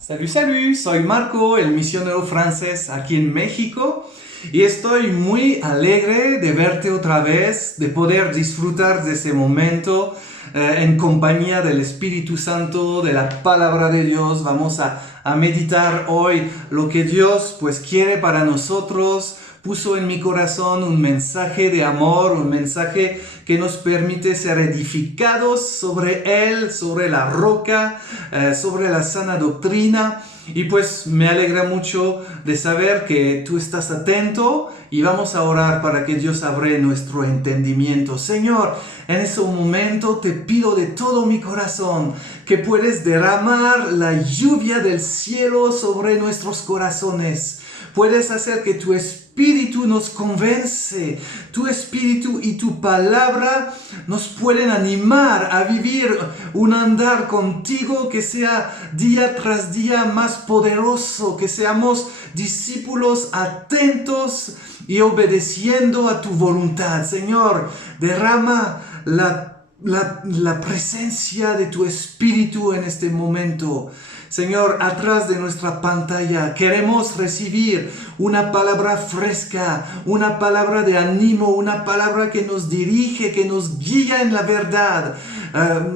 Salut, salut, soy Marco, el misionero francés aquí en México y estoy muy alegre de verte otra vez, de poder disfrutar de ese momento en compañía del Espíritu Santo, de la palabra de Dios. Vamos a meditar hoy lo que Dios pues quiere para nosotros. Puso en mi corazón un mensaje de amor, un mensaje que nos permite ser edificados sobre Él, sobre la roca, sobre la sana doctrina. Y pues me alegra mucho de saber que tú estás atento y vamos a orar para que Dios abra nuestro entendimiento. Señor, en ese momento te pido de todo mi corazón que puedes derramar la lluvia del cielo sobre nuestros corazones. Puedes hacer que tu Espíritu nos convence. Tu Espíritu y tu palabra nos pueden animar a vivir un andar contigo que sea día tras día más poderoso. Que seamos discípulos atentos y obedeciendo a tu voluntad. Señor, derrama la presencia de tu Espíritu en este momento. Señor, atrás de nuestra pantalla queremos recibir una palabra fresca, una palabra de ánimo, una palabra que nos dirige, que nos guía en la verdad.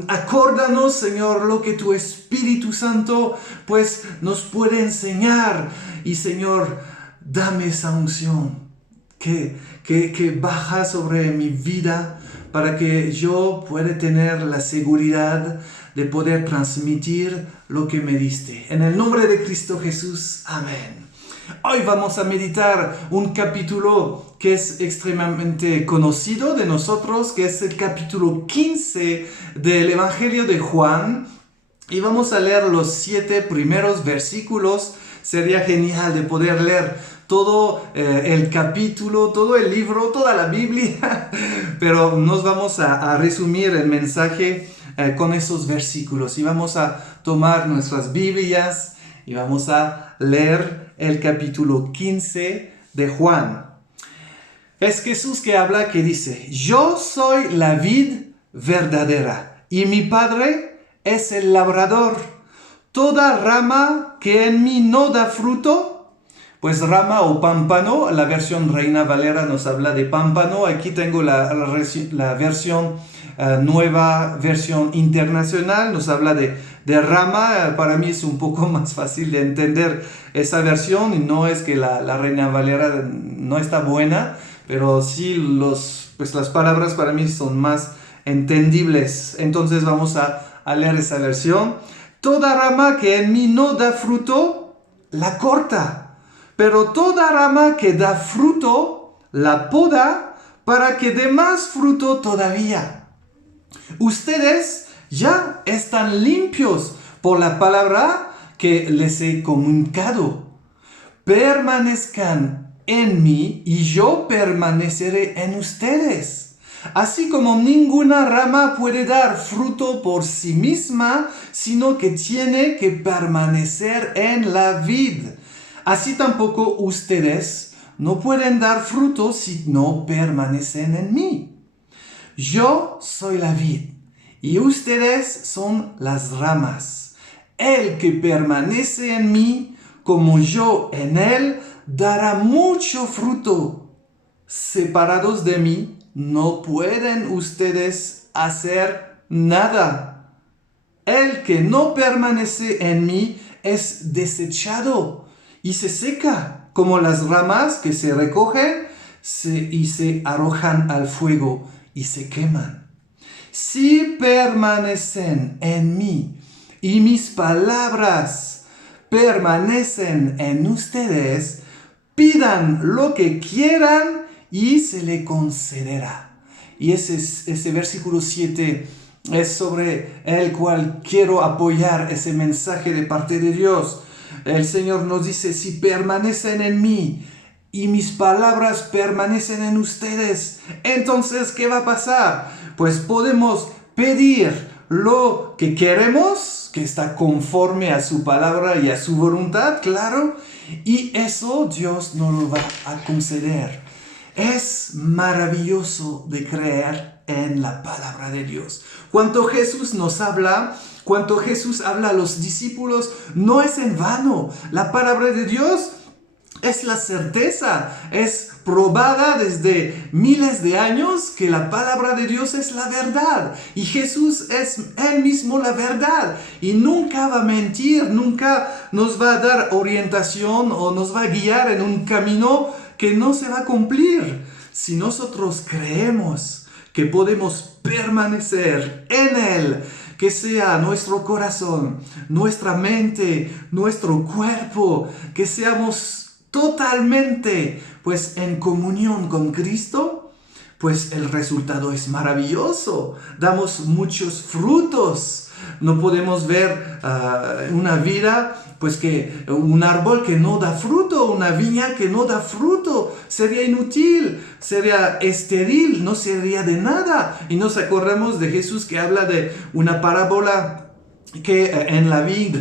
Acórdanos, Señor, lo que tu Espíritu Santo pues nos puede enseñar. Y Señor, dame esa unción que baja sobre mi vida para que yo pueda tener la seguridad de poder transmitir lo que me diste. En el nombre de Cristo Jesús, amén. Hoy vamos a meditar un capítulo que es extremadamente conocido de nosotros, que es el capítulo 15 del Evangelio de Juan. Y vamos a leer los 7 primeros versículos. Sería genial de poder leer todo el capítulo, todo el libro, toda la Biblia, pero nos vamos a resumir el mensaje con esos versículos y vamos a tomar nuestras Biblias y vamos a leer el capítulo 15 de Juan. Es Jesús que habla, que dice: yo soy la vid verdadera y mi Padre es el labrador. Toda rama que en mí no da fruto, pues rama o pámpano, la versión Reina Valera nos habla de pámpano. Aquí tengo la versión nueva, versión internacional, nos habla de rama. Para mí es un poco más fácil de entender esa versión, y no es que la Reina Valera no está buena, pero sí las palabras para mí son más entendibles. Entonces vamos a leer esa versión. Toda rama que en mí no da fruto, la corta. Pero toda rama que da fruto, la poda para que dé más fruto todavía. Ustedes ya están limpios por la palabra que les he comunicado. Permanezcan en mí y yo permaneceré en ustedes. Así como ninguna rama puede dar fruto por sí misma, sino que tiene que permanecer en la vid. Así tampoco ustedes no pueden dar fruto si no permanecen en mí. Yo soy la vid y ustedes son las ramas. El que permanece en mí, como yo en él, dará mucho fruto. Separados de mí, no pueden ustedes hacer nada. El que no permanece en mí es desechado y se seca, como las ramas que se recogen y se arrojan al fuego y se queman. Si permanecen en mí y mis palabras permanecen en ustedes, pidan lo que quieran y se le concederá. Y ese versículo 7 es sobre el cual quiero apoyar ese mensaje de parte de Dios. El Señor nos dice: si permanecen en mí y mis palabras permanecen en ustedes, entonces ¿qué va a pasar? Pues podemos pedir lo que queremos, que está conforme a su palabra y a su voluntad, claro, y eso Dios nos lo va a conceder. Es maravilloso de creer en la palabra de Dios. Cuando Jesús nos habla cuando Jesús habla a los discípulos, no es en vano. La palabra de Dios es la certeza, es probada desde miles de años que la palabra de Dios es la verdad. Y Jesús es Él mismo la verdad. Y nunca va a mentir, nunca nos va a dar orientación o nos va a guiar en un camino que no se va a cumplir. Si nosotros creemos que podemos permanecer en Él, que sea nuestro corazón, nuestra mente, nuestro cuerpo, que seamos totalmente pues en comunión con Cristo, pues el resultado es maravilloso. Damos muchos frutos. No podemos ver una vida, pues que un árbol que no da fruto, una viña que no da fruto, sería inútil, sería estéril, no sería de nada. Y nos acordamos de Jesús que habla de una parábola que en la vid,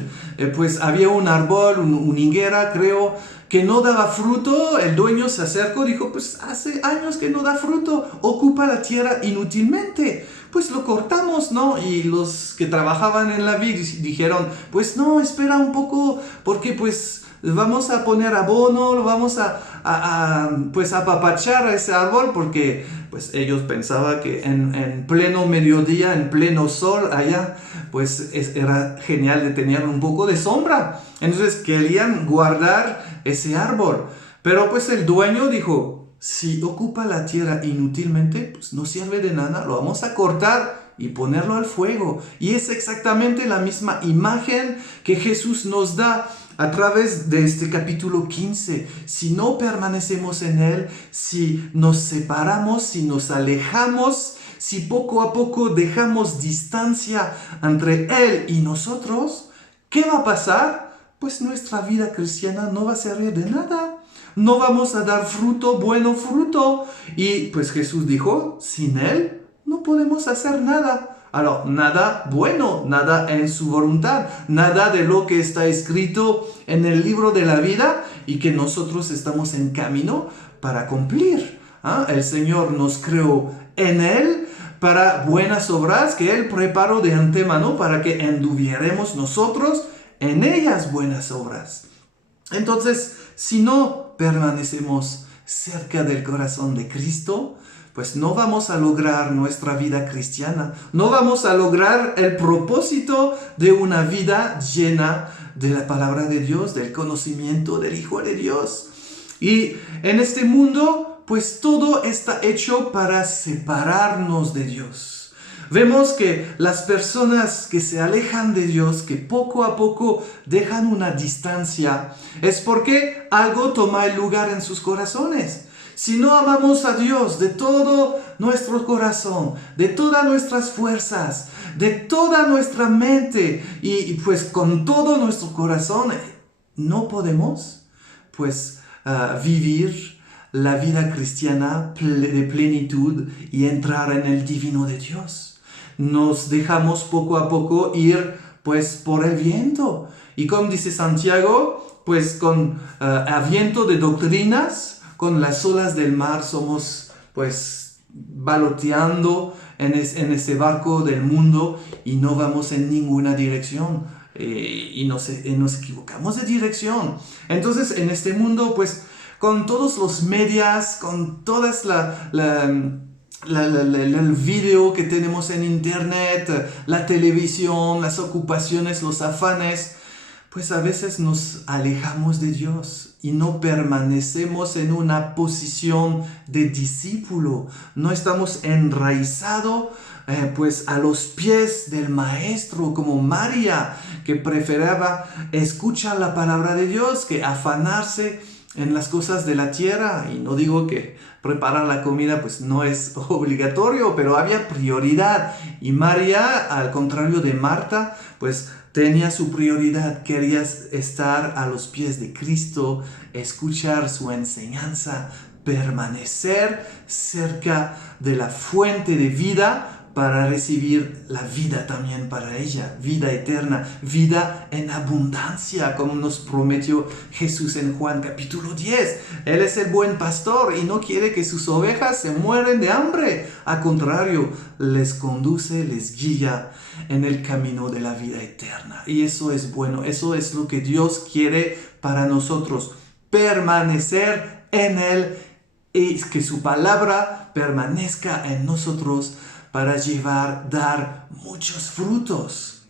pues había un árbol, una higuera, creo, que no daba fruto. El dueño se acercó y dijo, pues hace años que no da fruto, ocupa la tierra inútilmente, pues lo cortamos, ¿no? Y los que trabajaban en la vid dijeron, pues no, espera un poco, porque pues vamos a poner abono, lo vamos pues apapachar a ese árbol, porque pues ellos pensaban que en pleno mediodía, en pleno sol allá, pues era genial de tener un poco de sombra. Entonces querían guardar ese árbol. Pero pues el dueño dijo, si ocupa la tierra inútilmente, pues no sirve de nada, lo vamos a cortar y ponerlo al fuego. Y es exactamente la misma imagen que Jesús nos da a través de este capítulo 15. Si no permanecemos en Él, si nos separamos, si nos alejamos, si poco a poco dejamos distancia entre Él y nosotros, ¿qué va a pasar? Pues nuestra vida cristiana no va a servir de nada. No vamos a dar fruto, bueno fruto. Y pues Jesús dijo, sin Él no podemos hacer nada. Ahora, nada bueno, nada en su voluntad, nada de lo que está escrito en el libro de la vida y que nosotros estamos en camino para cumplir. El Señor nos creó en Él para buenas obras que Él preparó de antemano para que anduviéramos nosotros en ellas buenas obras. Entonces, si no permanecemos cerca del corazón de Cristo, pues no vamos a lograr nuestra vida cristiana, no vamos a lograr el propósito de una vida llena de la palabra de Dios, del conocimiento del Hijo de Dios. Y en este mundo, pues todo está hecho para separarnos de Dios. Vemos que las personas que se alejan de Dios, que poco a poco dejan una distancia, es porque algo toma el lugar en sus corazones. Si no amamos a Dios de todo nuestro corazón, de todas nuestras fuerzas, de toda nuestra mente y pues con todo nuestro corazón, no podemos pues vivir la vida cristiana de plenitud y entrar en el divino de Dios. Nos dejamos poco a poco ir pues por el viento. Y como dice Santiago, pues con viento de doctrinas, con las olas del mar somos pues baloteando en ese barco del mundo y no vamos en ninguna dirección y nos equivocamos de dirección. Entonces en este mundo pues con todos los medios, con todas el video que tenemos en internet, la televisión, las ocupaciones, los afanes, pues a veces nos alejamos de Dios y no permanecemos en una posición de discípulo. No estamos enraizados pues a los pies del Maestro, como María, que preferaba escuchar la palabra de Dios que afanarse en las cosas de la tierra. Y no digo que preparar la comida pues no es obligatorio, pero había prioridad. Y María, al contrario de Marta, pues tenía su prioridad, quería estar a los pies de Cristo, escuchar su enseñanza, permanecer cerca de la fuente de vida para recibir la vida también para ella, vida eterna, vida en abundancia, como nos prometió Jesús en Juan capítulo 10. Él es el buen pastor y no quiere que sus ovejas se mueran de hambre. Al contrario, les conduce, les guía en el camino de la vida eterna. Y eso es bueno, eso es lo que Dios quiere para nosotros, permanecer en Él y que su palabra permanezca en nosotros para dar muchos frutos.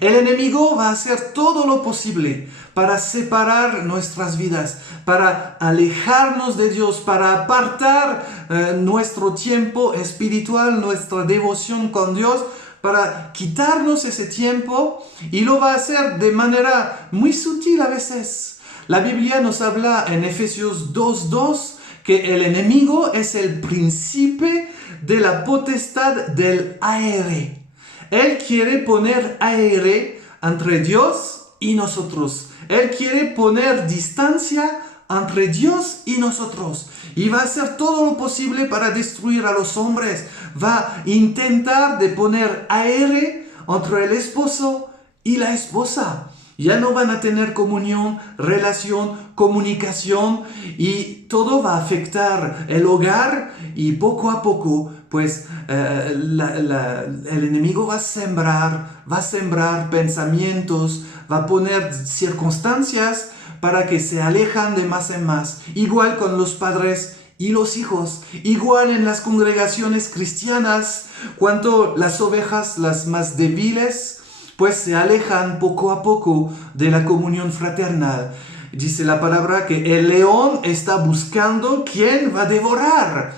El enemigo va a hacer todo lo posible para separar nuestras vidas, para alejarnos de Dios, para apartar nuestro tiempo espiritual, nuestra devoción con Dios, para quitarnos ese tiempo, y lo va a hacer de manera muy sutil a veces. La Biblia nos habla en Efesios 2:2 que el enemigo es el príncipe de la potestad del aire. Él quiere poner aire entre Dios y nosotros. Él quiere poner distancia entre Dios y nosotros. Y va a hacer todo lo posible para destruir a los hombres. Va a intentar de poner aire entre el esposo y la esposa. Ya no van a tener comunión, relación, comunicación, y todo va a afectar el hogar, y poco a poco pues el enemigo va a sembrar pensamientos, va a poner circunstancias para que se alejan de más en más. Igual con los padres y los hijos, igual en las congregaciones cristianas, cuando las ovejas, las más débiles, pues se alejan poco a poco de la comunión fraternal. Dice la palabra que el león está buscando quién va a devorar.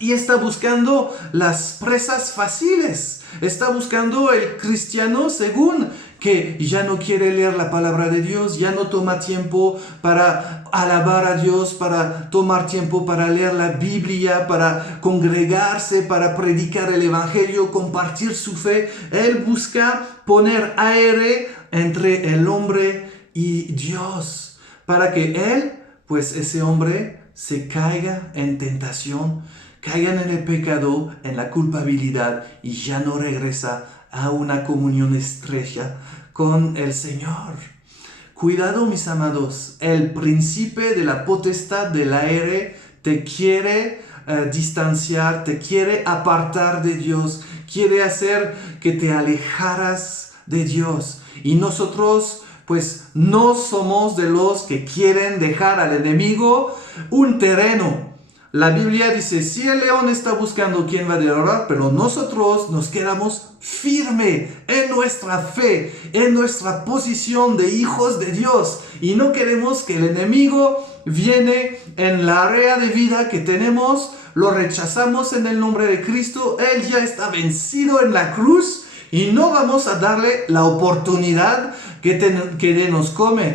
Y está buscando las presas fáciles. Está buscando el cristiano según que ya no quiere leer la palabra de Dios, ya no toma tiempo para alabar a Dios, para tomar tiempo para leer la Biblia, para congregarse, para predicar el Evangelio, compartir su fe. Él busca poner aire entre el hombre y Dios, para que él, pues ese hombre, se caiga en tentación, caigan en el pecado, en la culpabilidad, y ya no regresa a una comunión estrecha con el Señor. Cuidado, mis amados, el príncipe de la potestad del aire te quiere distanciar, te quiere apartar de Dios, quiere hacer que te alejaras de Dios. Y nosotros pues no somos de los que quieren dejar al enemigo un terreno. La Biblia dice, si el león está buscando quién va a devorar, pero nosotros nos quedamos firmes en nuestra fe, en nuestra posición de hijos de Dios. Y no queremos que el enemigo viene en la área de vida que tenemos, lo rechazamos en el nombre de Cristo. Él ya está vencido en la cruz y no vamos a darle la oportunidad que nos come.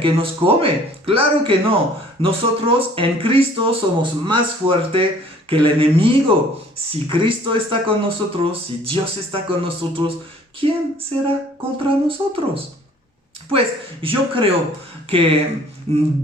Claro que no. Nosotros en Cristo somos más fuertes que el enemigo. Si Cristo está con nosotros, si Dios está con nosotros, ¿quién será contra nosotros? Pues yo creo que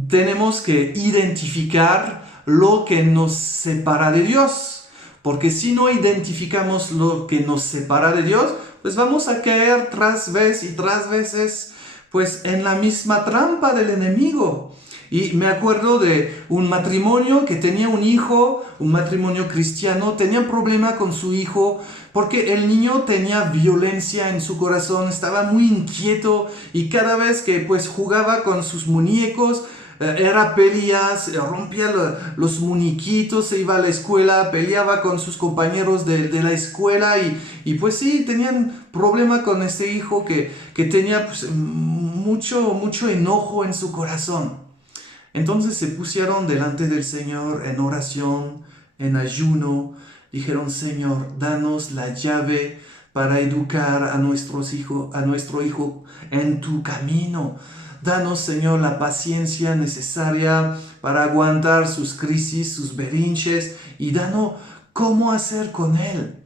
tenemos que identificar lo que nos separa de Dios. Porque si no identificamos lo que nos separa de Dios, pues vamos a caer tras veces pues en la misma trampa del enemigo. Y me acuerdo de un matrimonio que tenía un hijo, un matrimonio cristiano, tenía un problema con su hijo porque el niño tenía violencia en su corazón, estaba muy inquieto, y cada vez que pues jugaba con sus muñecos, era peleas, rompía los muñequitos, se iba a la escuela, peleaba con sus compañeros de la escuela, y pues sí, tenían problema con este hijo que tenía pues, mucho enojo en su corazón. Entonces se pusieron delante del Señor en oración, en ayuno. Dijeron, Señor, danos la llave para educar a nuestro hijo en tu camino. Danos, Señor, la paciencia necesaria para aguantar sus crisis, sus berrinches, y danos cómo hacer con él.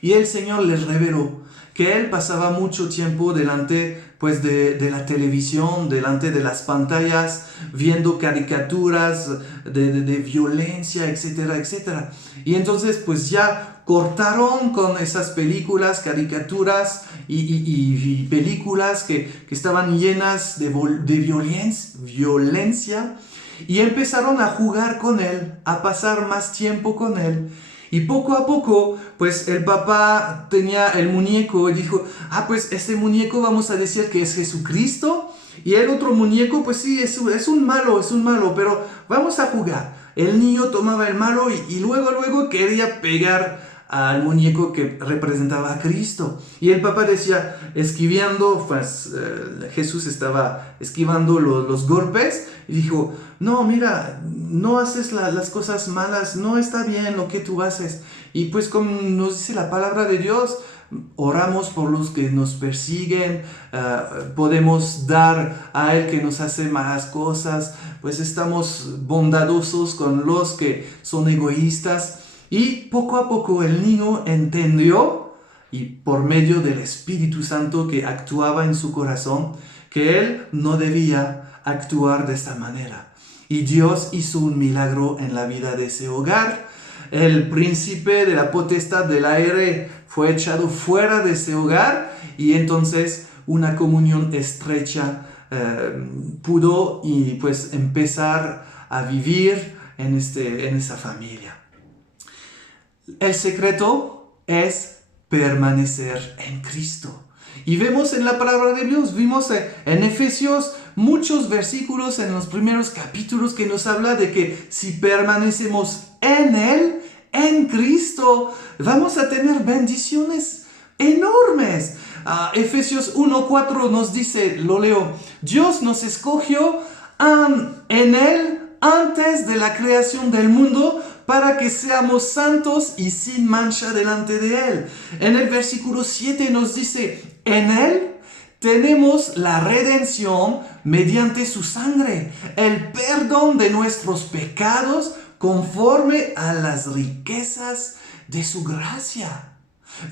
Y el Señor les reveló que él pasaba mucho tiempo delante pues de la televisión, delante de las pantallas, viendo caricaturas de violencia, etcétera, etcétera. Y entonces pues ya cortaron con esas películas, caricaturas y películas que estaban llenas de violencia, y empezaron a jugar con él, a pasar más tiempo con él. Y poco a poco, pues el papá tenía el muñeco y dijo, pues este muñeco vamos a decir que es Jesucristo. Y el otro muñeco, pues sí, es un malo, pero vamos a jugar. El niño tomaba el malo y luego quería pegar al muñeco que representaba a Cristo. Y el papá decía, esquivando, pues Jesús estaba esquivando los golpes y dijo, no, mira, no haces las cosas malas, no está bien lo que tú haces. Y pues como nos dice la palabra de Dios, oramos por los que nos persiguen, podemos dar a Él que nos hace malas cosas, pues estamos bondadosos con los que son egoístas. Y poco a poco el niño entendió, y por medio del Espíritu Santo que actuaba en su corazón, que él no debía actuar de esta manera. Y Dios hizo un milagro en la vida de ese hogar. El príncipe de la potestad del aire fue echado fuera de ese hogar, y entonces una comunión estrecha pudo y pues empezar a vivir en esa familia. El secreto es permanecer en Cristo. Y vemos en la palabra de Dios, vimos en Efesios muchos versículos en los primeros capítulos que nos habla de que si permanecemos en Él, en Cristo, vamos a tener bendiciones enormes. Efesios 1:4 nos dice, lo leo, Dios nos escogió en Él antes de la creación del mundo, para que seamos santos y sin mancha delante de Él. En el versículo 7 nos dice, en Él tenemos la redención mediante su sangre, el perdón de nuestros pecados conforme a las riquezas de su gracia.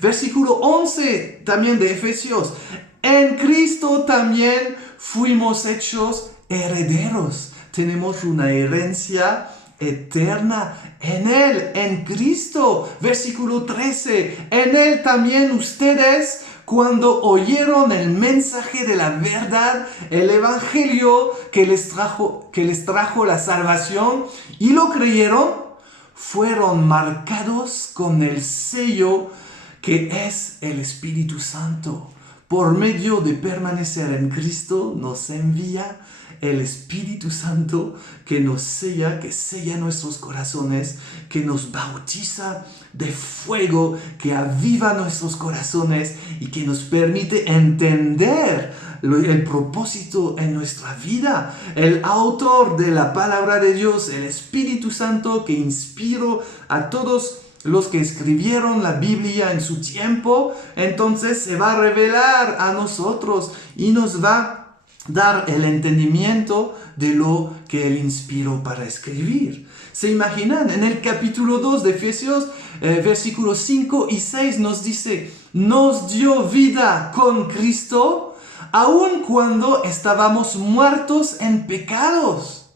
Versículo 11 también de Efesios, en Cristo también fuimos hechos herederos. Tenemos una herencia eterna en Él, en Cristo. Versículo 13, en Él también ustedes, cuando oyeron el mensaje de la verdad, el evangelio que les trajo la salvación y lo creyeron, fueron marcados con el sello que es el Espíritu Santo. Por medio de permanecer en Cristo, nos envía el Espíritu Santo que nos sella, que sella nuestros corazones, que nos bautiza de fuego, que aviva nuestros corazones y que nos permite entender el propósito en nuestra vida. El autor de la palabra de Dios, el Espíritu Santo que inspiró a todos los que escribieron la Biblia en su tiempo, entonces se va a revelar a nosotros y nos va a dar el entendimiento de lo que Él inspiró para escribir. ¿Se imaginan? En el capítulo 2 de Efesios, versículos 5 y 6 nos dice, nos dio vida con Cristo, aun cuando estábamos muertos en pecados.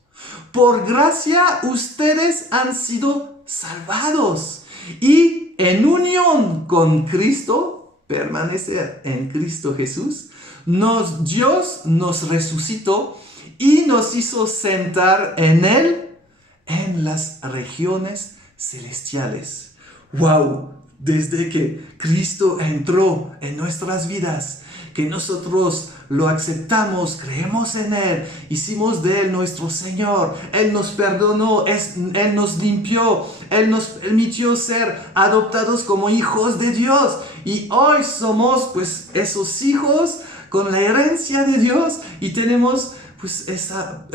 Por gracia ustedes han sido salvados. Y en unión con Cristo, permanecer en Cristo Jesús, Dios nos resucitó y nos hizo sentar en Él en las regiones celestiales. ¡Wow! Desde que Cristo entró en nuestras vidas, que nosotros lo aceptamos, creemos en Él, hicimos de Él nuestro Señor, Él nos perdonó, Él nos limpió, Él nos permitió ser adoptados como hijos de Dios, y hoy somos pues esos hijos con la herencia de Dios y tenemos pues esa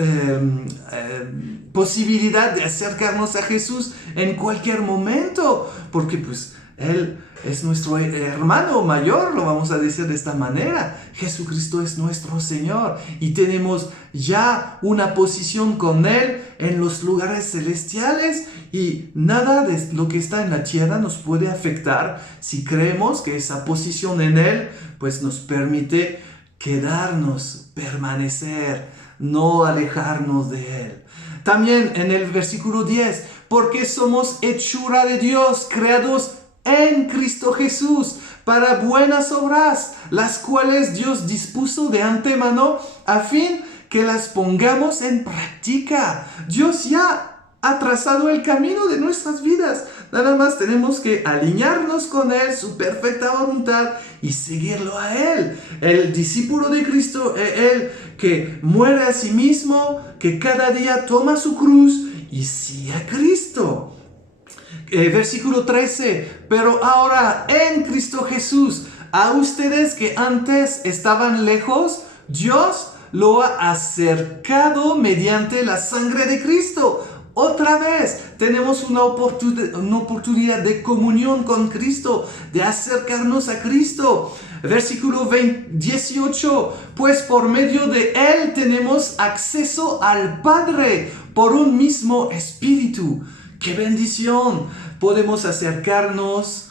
posibilidad de acercarnos a Jesús en cualquier momento, porque pues Él es nuestro hermano mayor, lo vamos a decir de esta manera. Jesucristo es nuestro Señor y tenemos ya una posición con Él en los lugares celestiales, y nada de lo que está en la tierra nos puede afectar si creemos que esa posición en Él pues nos permite quedarnos, permanecer, no alejarnos de Él. También en el versículo 10, porque somos hechura de Dios, creados en Cristo Jesús para buenas obras, las cuales Dios dispuso de antemano a fin que las pongamos en práctica. Dios ya ha trazado el camino de nuestras vidas. Nada más tenemos que alinearnos con Él, su perfecta voluntad, y seguirlo a Él. El discípulo de Cristo es Él que muere a sí mismo, que cada día toma su cruz y sigue a Cristo. Versículo 13, pero ahora en Cristo Jesús, a ustedes que antes estaban lejos, Dios lo ha acercado mediante la sangre de Cristo. Otra vez tenemos una oportunidad de comunión con Cristo, de acercarnos a Cristo. Versículo 18, pues por medio de Él tenemos acceso al Padre por un mismo Espíritu. ¡Qué bendición! Podemos acercarnos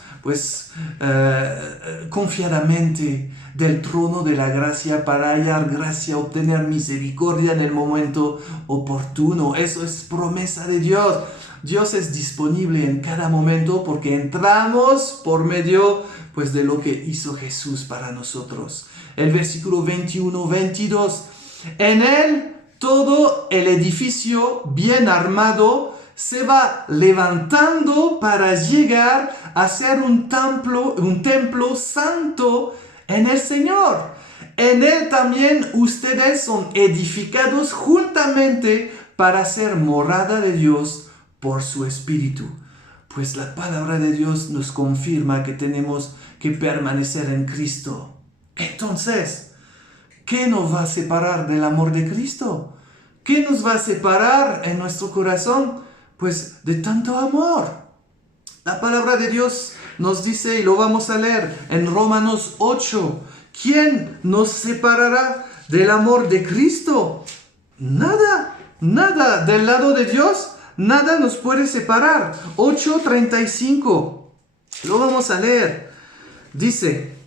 confiadamente del trono de la gracia para hallar gracia, obtener misericordia en el momento oportuno. Eso es promesa de Dios. Dios es disponible en cada momento porque entramos por medio de lo que hizo Jesús para nosotros. El versículo 21-22. En Él todo el edificio bien armado se va levantando para llegar a ser un templo santo en el Señor. En Él también ustedes son edificados juntamente para ser morada de Dios por su Espíritu. Pues la palabra de Dios nos confirma que tenemos que permanecer en Cristo. Entonces, ¿qué nos va a separar del amor de Cristo? ¿Qué nos va a separar en nuestro corazón? Pues de tanto amor. La palabra de Dios nos dice, y lo vamos a leer en Romanos 8, ¿quién nos separará del amor de Cristo? Nada, nada del lado de Dios, nada nos puede separar. 8:35, lo vamos a leer. Dice,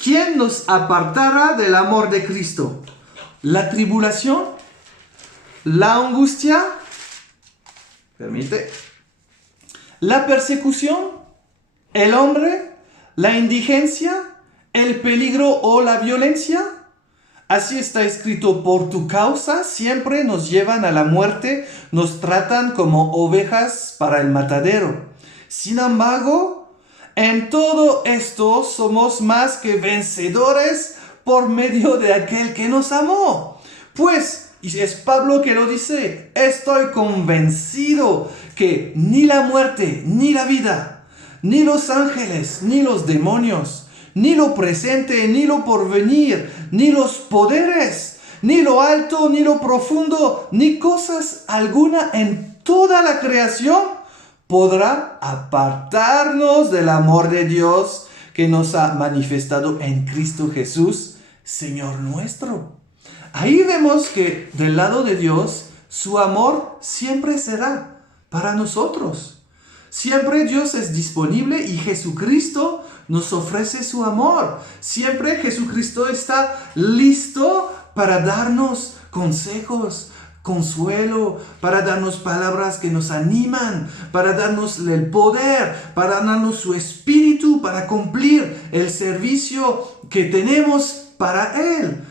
¿quién nos apartará del amor de Cristo? ¿La tribulación? ¿La angustia? Permite. ¿La persecución? ¿El hombre? ¿La indigencia? ¿El peligro o la violencia? Así está escrito, por tu causa siempre nos llevan a la muerte, nos tratan como ovejas para el matadero. Sin embargo, en todo esto somos más que vencedores por medio de aquel que nos amó. Pues, y es Pablo que lo dice, estoy convencido que ni la muerte, ni la vida, ni los ángeles, ni los demonios, ni lo presente, ni lo porvenir, ni los poderes, ni lo alto, ni lo profundo, ni cosas alguna en toda la creación podrá apartarnos del amor de Dios que nos ha manifestado en Cristo Jesús, Señor nuestro. Ahí vemos que del lado de Dios, su amor siempre será para nosotros. Siempre Dios es disponible y Jesucristo nos ofrece su amor. Siempre Jesucristo está listo para darnos consejos, consuelo, para darnos palabras que nos animan, para darnos el poder, para darnos su espíritu, para cumplir el servicio que tenemos para Él.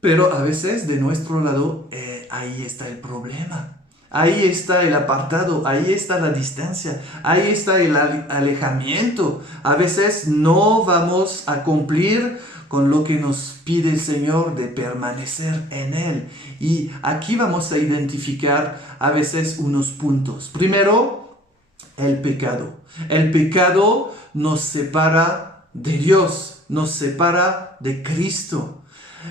Pero a veces de nuestro lado, ahí está el problema. Ahí está el apartado, ahí está la distancia, ahí está el alejamiento. A veces no vamos a cumplir con lo que nos pide el Señor de permanecer en Él. Y aquí vamos a identificar a veces unos puntos. Primero, el pecado. El pecado nos separa de Dios, nos separa de Cristo.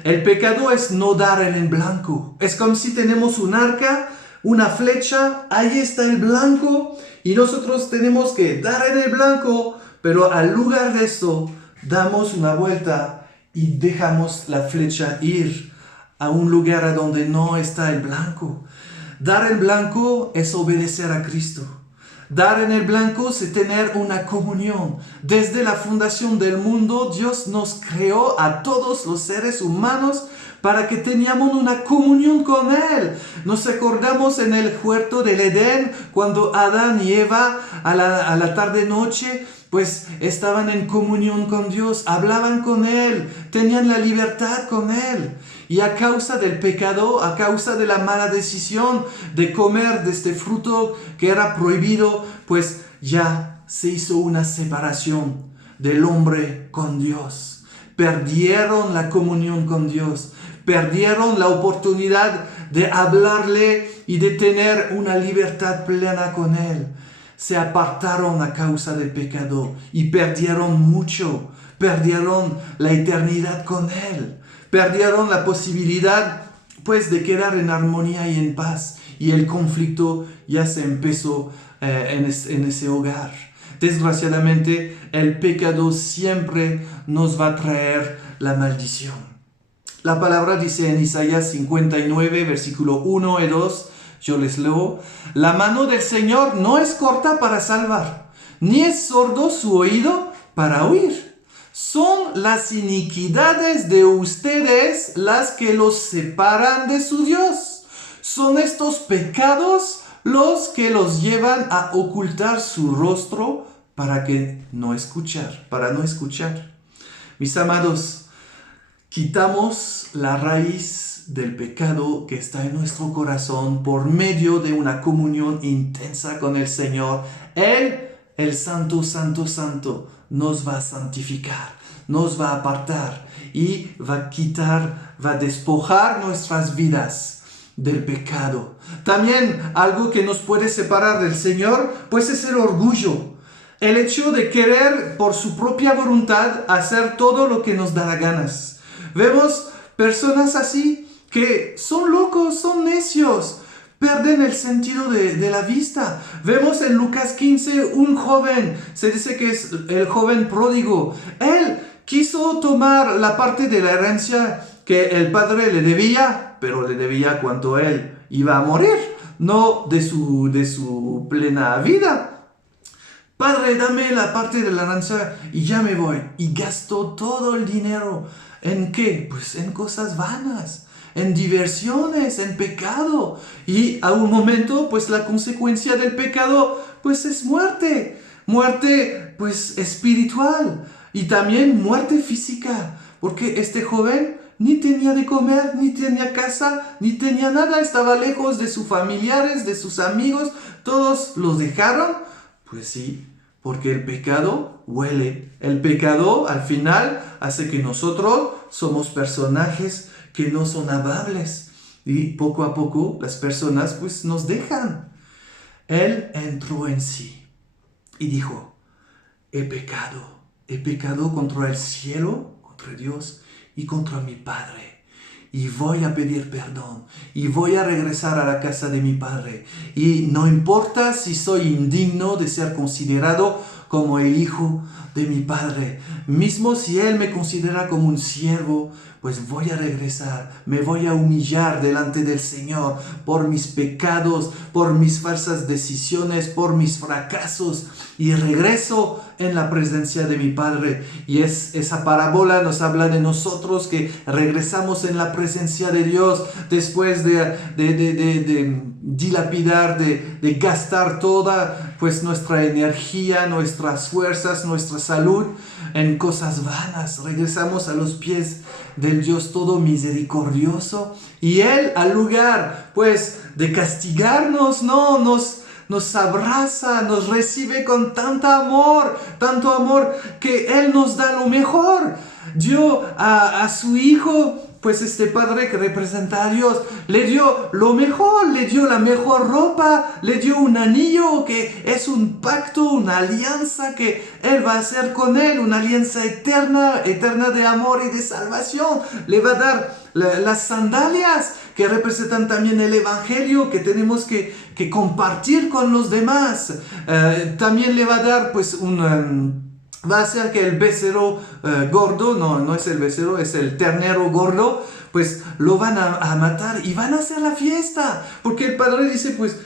El pecado es no dar en el blanco. Es como si tenemos un arca, una flecha, ahí está el blanco y nosotros tenemos que dar en el blanco, pero al lugar de eso damos una vuelta y dejamos la flecha ir a un lugar a donde no está el blanco. Dar el blanco es obedecer a Cristo. Dar en el blanco es tener una comunión. Desde la fundación del mundo, Dios nos creó a todos los seres humanos para que teníamos una comunión con Él. Nos acordamos en el huerto del Edén, cuando Adán y Eva a la tarde-noche, pues estaban en comunión con Dios, hablaban con Él, tenían la libertad con Él. Y a causa del pecado, a causa de la mala decisión de comer de este fruto que era prohibido, pues ya se hizo una separación del hombre con Dios. Perdieron la comunión con Dios, perdieron la oportunidad de hablarle y de tener una libertad plena con Él. Se apartaron a causa del pecado y perdieron mucho, perdieron la eternidad con Él, perdieron la posibilidad pues de quedar en armonía y en paz, y el conflicto ya se empezó en ese hogar. Desgraciadamente, el pecado siempre nos va a traer la maldición. La palabra dice en Isaías 59, versículo 1 y 2, yo les leo: la mano del Señor no es corta para salvar, ni es sordo su oído para oír. Son las iniquidades de ustedes las que los separan de su Dios. Son estos pecados los que los llevan a ocultar su rostro para no escuchar. Mis amados, quitamos la raíz del pecado que está en nuestro corazón por medio de una comunión intensa con el Señor. Él, el Santo, Santo, Santo, nos va a santificar, nos va a apartar y va a quitar, va a despojar nuestras vidas del pecado. También algo que nos puede separar del Señor, pues es el orgullo. El hecho de querer por su propia voluntad hacer todo lo que nos da ganas. Vemos personas así que son locos, son necios, pierden el sentido de la vista. Vemos en Lucas 15 un joven, se dice que es el joven pródigo. Él quiso tomar la parte de la herencia que el padre le debía, pero le debía cuando él iba a morir, no de su plena vida. Padre, dame la parte de la herencia y ya me voy. Y gastó todo el dinero. ¿En qué? Pues en cosas vanas, en diversiones, en pecado. Y a un momento, pues la consecuencia del pecado, pues es muerte. Muerte, pues espiritual. Y también muerte física. Porque este joven ni tenía de comer, ni tenía casa, ni tenía nada. Estaba lejos de sus familiares, de sus amigos. Todos los dejaron. Pues sí, porque el pecado huele. El pecado al final hace que nosotros somos personajes que no son amables. Y poco a poco las personas pues nos dejan. Él entró en sí y dijo: he pecado contra el cielo, contra Dios y contra mi Padre. Y voy a pedir perdón. Y voy a regresar a la casa de mi Padre. Y no importa si soy indigno de ser considerado como el hijo de mi Padre. Mismo si Él me considera como un siervo, pues voy a regresar. Me voy a humillar delante del Señor por mis pecados, por mis falsas decisiones, por mis fracasos. Y regreso en la presencia de mi Padre. Y esa parábola nos habla de nosotros que regresamos en la presencia de Dios después de dilapidar, de gastar toda pues nuestra energía, nuestras fuerzas, nuestra salud en cosas vanas. Regresamos a los pies del Dios todo misericordioso, y Él, al lugar pues de castigarnos, no nos abraza, nos recibe con tanto amor que Él nos da lo mejor. Dio a su Hijo, pues este Padre que representa a Dios, le dio lo mejor, le dio la mejor ropa, le dio un anillo que es un pacto, una alianza que Él va a hacer con Él, una alianza eterna de amor y de salvación. Le va a dar las sandalias que representan también el Evangelio que tenemos que compartir con los demás. También le va a dar pues va a hacer que el becerro gordo, no es el becerro, es el ternero gordo, pues lo van a matar y van a hacer la fiesta. Porque el Padre dice, pues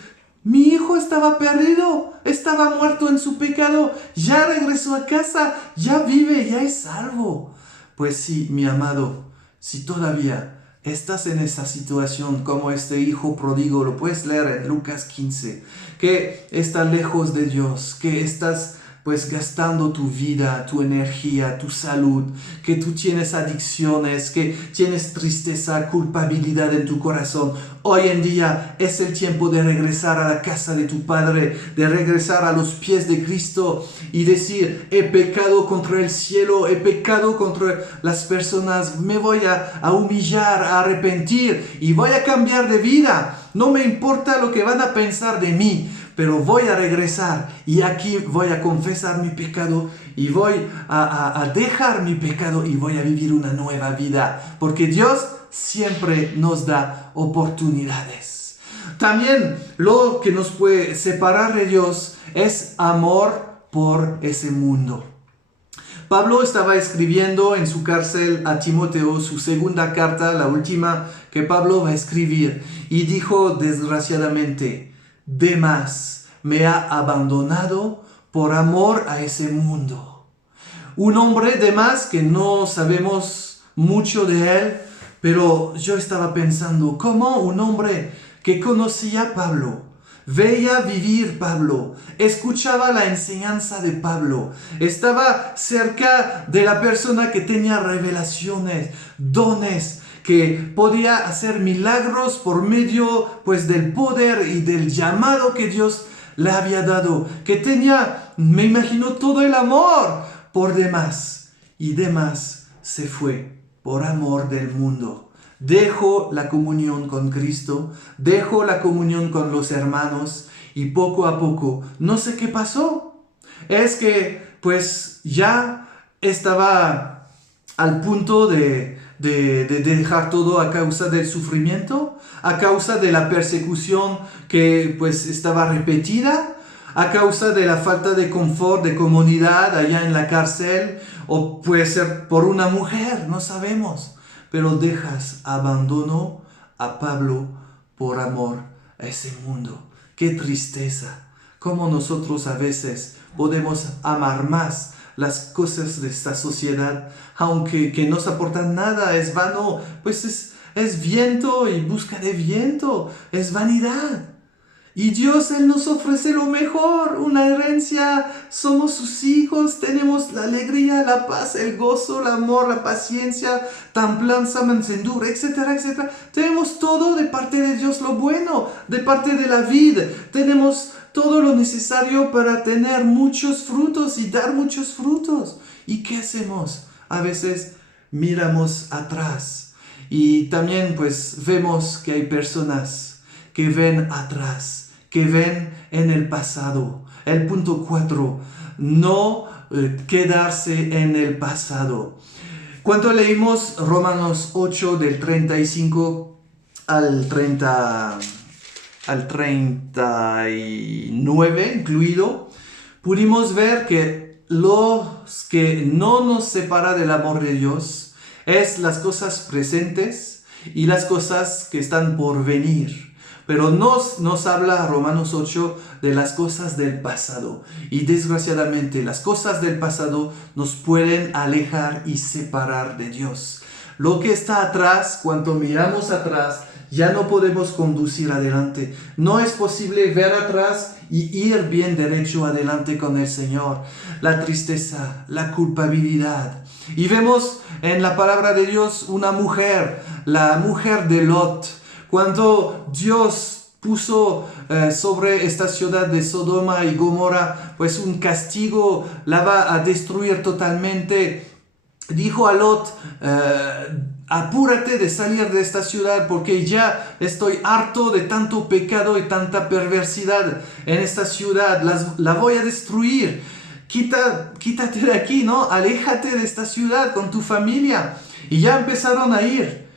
mi hijo estaba perdido, estaba muerto en su pecado, ya regresó a casa, ya vive, ya es salvo. Pues sí, mi amado, si todavía estás en esa situación como este hijo pródigo, lo puedes leer en Lucas 15, que está lejos de Dios, que estás pues gastando tu vida, tu energía, tu salud, que tú tienes adicciones, que tienes tristeza, culpabilidad en tu corazón. Hoy en día es el tiempo de regresar a la casa de tu Padre, de regresar a los pies de Cristo y decir, he pecado contra el cielo, he pecado contra las personas, me voy a humillar, a arrepentir y voy a cambiar de vida. No me importa lo que van a pensar de mí, pero voy a regresar y aquí voy a confesar mi pecado y voy a dejar mi pecado y voy a vivir una nueva vida, porque Dios siempre nos da oportunidades. También lo que nos puede separar de Dios es amor por ese mundo. Pablo estaba escribiendo en su cárcel a Timoteo su segunda carta, la última que Pablo va a escribir, y dijo desgraciadamente, Demas me ha abandonado por amor a ese mundo. Un hombre Demas que no sabemos mucho de él, pero yo estaba pensando, ¿cómo un hombre que conocía a Pablo, veía vivir Pablo, escuchaba la enseñanza de Pablo, estaba cerca de la persona que tenía revelaciones, dones, que podía hacer milagros por medio pues del poder y del llamado que Dios le había dado, que tenía, me imagino, todo el amor por Demas, y Demas se fue por amor del mundo. Dejó la comunión con Cristo, dejó la comunión con los hermanos y poco a poco, no sé qué pasó. Es que pues ya estaba al punto de dejar todo a causa del sufrimiento, a causa de la persecución que pues estaba repetida, a causa de la falta de confort, de comunidad allá en la cárcel, o puede ser por una mujer, no sabemos. Pero abandonó a Pablo por amor a ese mundo. ¡Qué tristeza! Cómo nosotros a veces podemos amar más las cosas de esta sociedad, aunque que nos aportan nada, es vano, pues es viento y busca de viento, es vanidad. Y Dios, Él nos ofrece lo mejor, una herencia, somos sus hijos, tenemos la alegría, la paz, el gozo, el amor, la paciencia, templanza, mansedumbre, etcétera, etcétera. Tenemos todo de parte de Dios, lo bueno, de parte de la vida. Tenemos todo lo necesario para tener muchos frutos y dar muchos frutos. ¿Y qué hacemos? A veces miramos atrás y también pues vemos que hay personas que ven atrás, que ven en el pasado. El punto 4, no quedarse en el pasado. Cuando leímos Romanos 8 del 35 al 39 incluido, pudimos ver que los que no nos separa del amor de Dios es las cosas presentes y las cosas que están por venir. Pero nos habla Romanos 8 de las cosas del pasado. Y desgraciadamente las cosas del pasado nos pueden alejar y separar de Dios. Lo que está atrás, cuando miramos atrás, ya no podemos conducir adelante. No es posible ver atrás y ir bien derecho adelante con el Señor. La tristeza, la culpabilidad. Y vemos en la palabra de Dios una mujer, la mujer de Lot. Cuando Dios puso sobre esta ciudad de Sodoma y Gomorra pues un castigo, la va a destruir totalmente, dijo a Lot, apúrate de salir de esta ciudad porque ya estoy harto de tanto pecado y tanta perversidad en esta ciudad, la voy a destruir. Quítate de aquí, ¿no? Aléjate de esta ciudad con tu familia. Y ya empezaron a ir.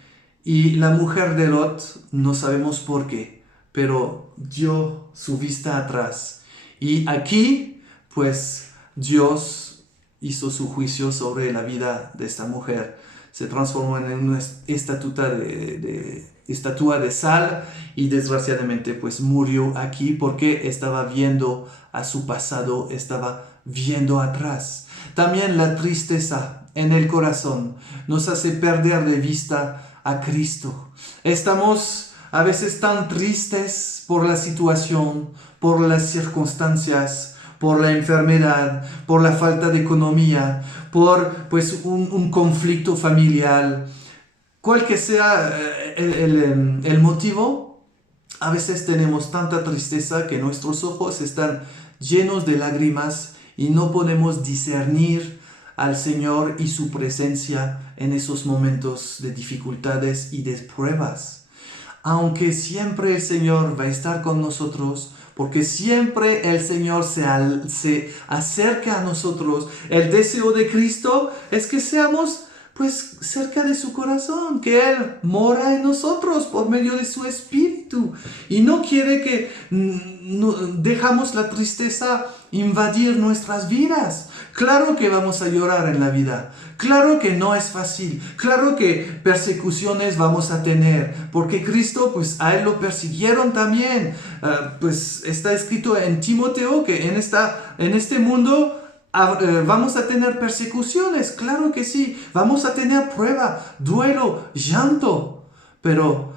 Y la mujer de Lot, no sabemos por qué, pero dio su vista atrás. Y aquí, pues, Dios hizo su juicio sobre la vida de esta mujer. Se transformó en una estatua de sal y desgraciadamente, pues, murió aquí porque estaba viendo a su pasado, estaba viendo atrás. También la tristeza en el corazón nos hace perder de vista a Cristo. Estamos a veces tan tristes por la situación, por las circunstancias, por la enfermedad, por la falta de economía, por pues un conflicto familiar. Cual que sea el motivo, a veces tenemos tanta tristeza que nuestros ojos están llenos de lágrimas y no podemos discernir al Señor y su presencia en esos momentos de dificultades y de pruebas. Aunque siempre el Señor va a estar con nosotros, porque siempre el Señor se acerca a nosotros. El deseo de Cristo es que seamos pues cerca de su corazón, que Él mora en nosotros por medio de su Espíritu. Y no quiere que dejamos la tristeza invadir nuestras vidas. Claro que vamos a llorar en la vida. Claro que no es fácil. Claro que persecuciones vamos a tener. Porque Cristo, pues a Él lo persiguieron también. Pues está escrito en Timoteo que en este mundo vamos a tener persecuciones, claro que sí, vamos a tener prueba, duelo, llanto, pero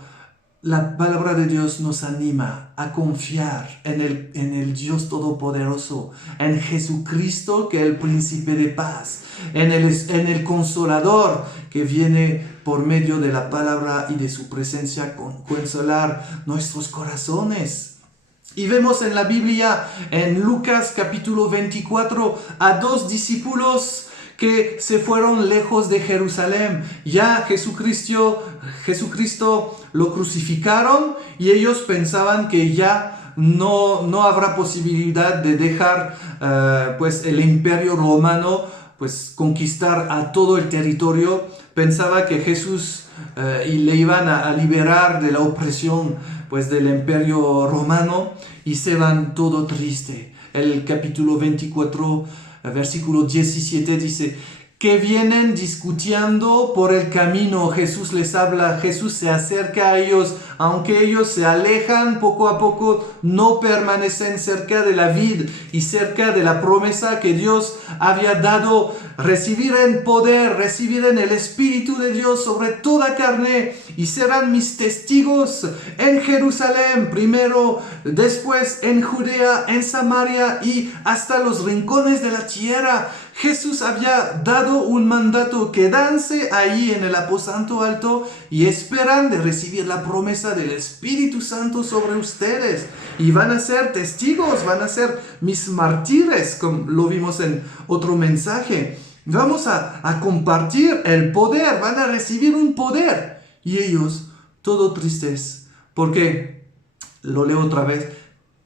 la palabra de Dios nos anima a confiar en el Dios Todopoderoso, en Jesucristo, que es el príncipe de paz, en el Consolador, que viene por medio de la palabra y de su presencia consolar nuestros corazones. Y vemos en la Biblia, en Lucas capítulo 24, a 2 discípulos que se fueron lejos de Jerusalén. Ya Jesucristo lo crucificaron y ellos pensaban que ya no habrá posibilidad de dejar pues el imperio romano pues conquistar a todo el territorio. Pensaba que Jesús y le iban a liberar de la opresión pues del imperio romano, y se van todo triste. El capítulo 24, versículo 17 dice que vienen discutiendo por el camino. Jesús les habla, Jesús se acerca a ellos, aunque ellos se alejan poco a poco, no permanecen cerca de la vid y cerca de la promesa que Dios había dado. Recibirán poder, recibirán el Espíritu de Dios sobre toda carne y serán mis testigos en Jerusalén primero, después en Judea, en Samaria y hasta los rincones de la tierra. Jesús había dado un mandato: quédense ahí en el aposento alto y esperan de recibir la promesa del Espíritu Santo sobre ustedes. Y van a ser testigos, van a ser mis mártires, como lo vimos en otro mensaje. Vamos a compartir el poder, van a recibir un poder. Y ellos, todo tristes, porque, lo leo otra vez,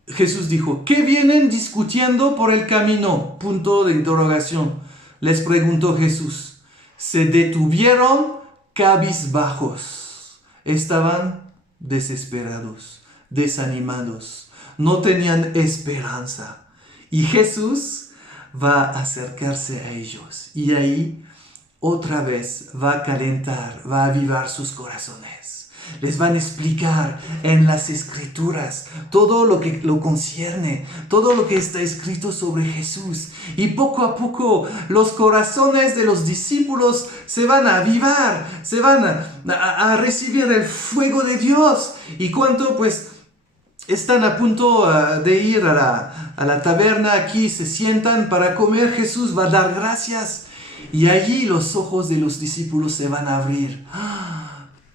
Jesús dijo, ¿qué vienen discutiendo por el camino? Punto de interrogación. Les preguntó Jesús. Se detuvieron cabizbajos. Estaban desesperados, desanimados. No tenían esperanza. Y Jesús va a acercarse a ellos. Y ahí otra vez va a calentar, va a avivar sus corazones. Les van a explicar en las Escrituras todo lo que lo concierne, todo lo que está escrito sobre Jesús. Y poco a poco los corazones de los discípulos se van a avivar, se van a recibir el fuego de Dios. Y cuando pues están a punto de ir a la taberna, aquí se sientan para comer, Jesús va a dar gracias. Y allí los ojos de los discípulos se van a abrir.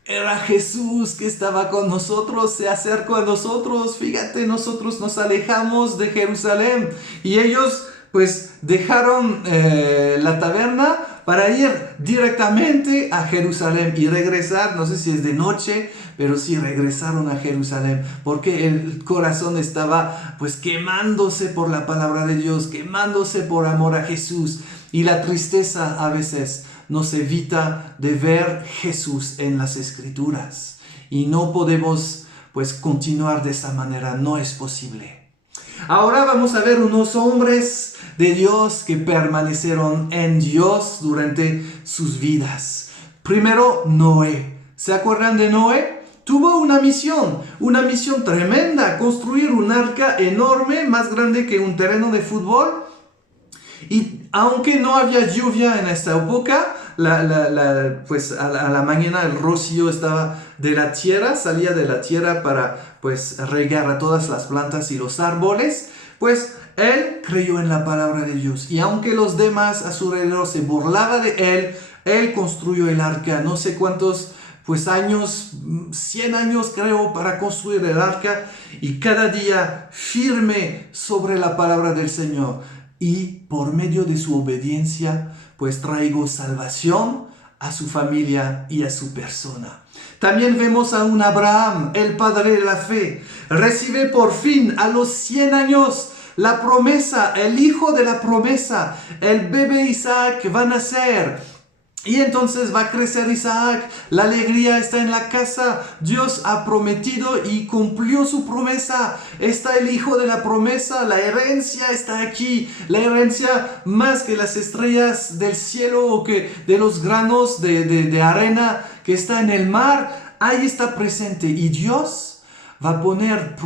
Era Jesús que estaba con nosotros, se acercó a nosotros. Fíjate, nosotros nos alejamos de Jerusalén y ellos pues dejaron la taberna para ir directamente a Jerusalén y regresar. No sé si es de noche, pero sí regresaron a Jerusalén porque el corazón estaba pues quemándose por la palabra de Dios, quemándose por amor a Jesús. Y la tristeza a veces nos evita de ver Jesús en las Escrituras. Y no podemos pues continuar de esa manera, no es posible. Ahora vamos a ver unos hombres de Dios que permanecieron en Dios durante sus vidas. Primero, Noé. ¿Se acuerdan de Noé? Tuvo una misión tremenda, construir un arca enorme, más grande que un terreno de fútbol. Y aunque no había lluvia en esta época, pues a la mañana el rocío estaba de la tierra, salía de la tierra para pues regar a todas las plantas y los árboles, pues él creyó en la palabra de Dios. Y aunque los demás a su alrededor se burlaban de él construyó el arca, no sé cuántos pues años, 100 años creo, para construir el arca, y cada día firme sobre la palabra del Señor. Y por medio de su obediencia, pues traigo salvación a su familia y a su persona. También vemos a un Abraham, el padre de la fe. Recibe por fin a los 100 años la promesa, el hijo de la promesa, el bebé Isaac va a nacer. Y entonces va a crecer Isaac, la alegría está en la casa, Dios ha prometido y cumplió su promesa. Está el hijo de la promesa, la herencia está aquí, la herencia más que las estrellas del cielo o que de los granos de arena que está en el mar, ahí está presente. Y Dios va a poner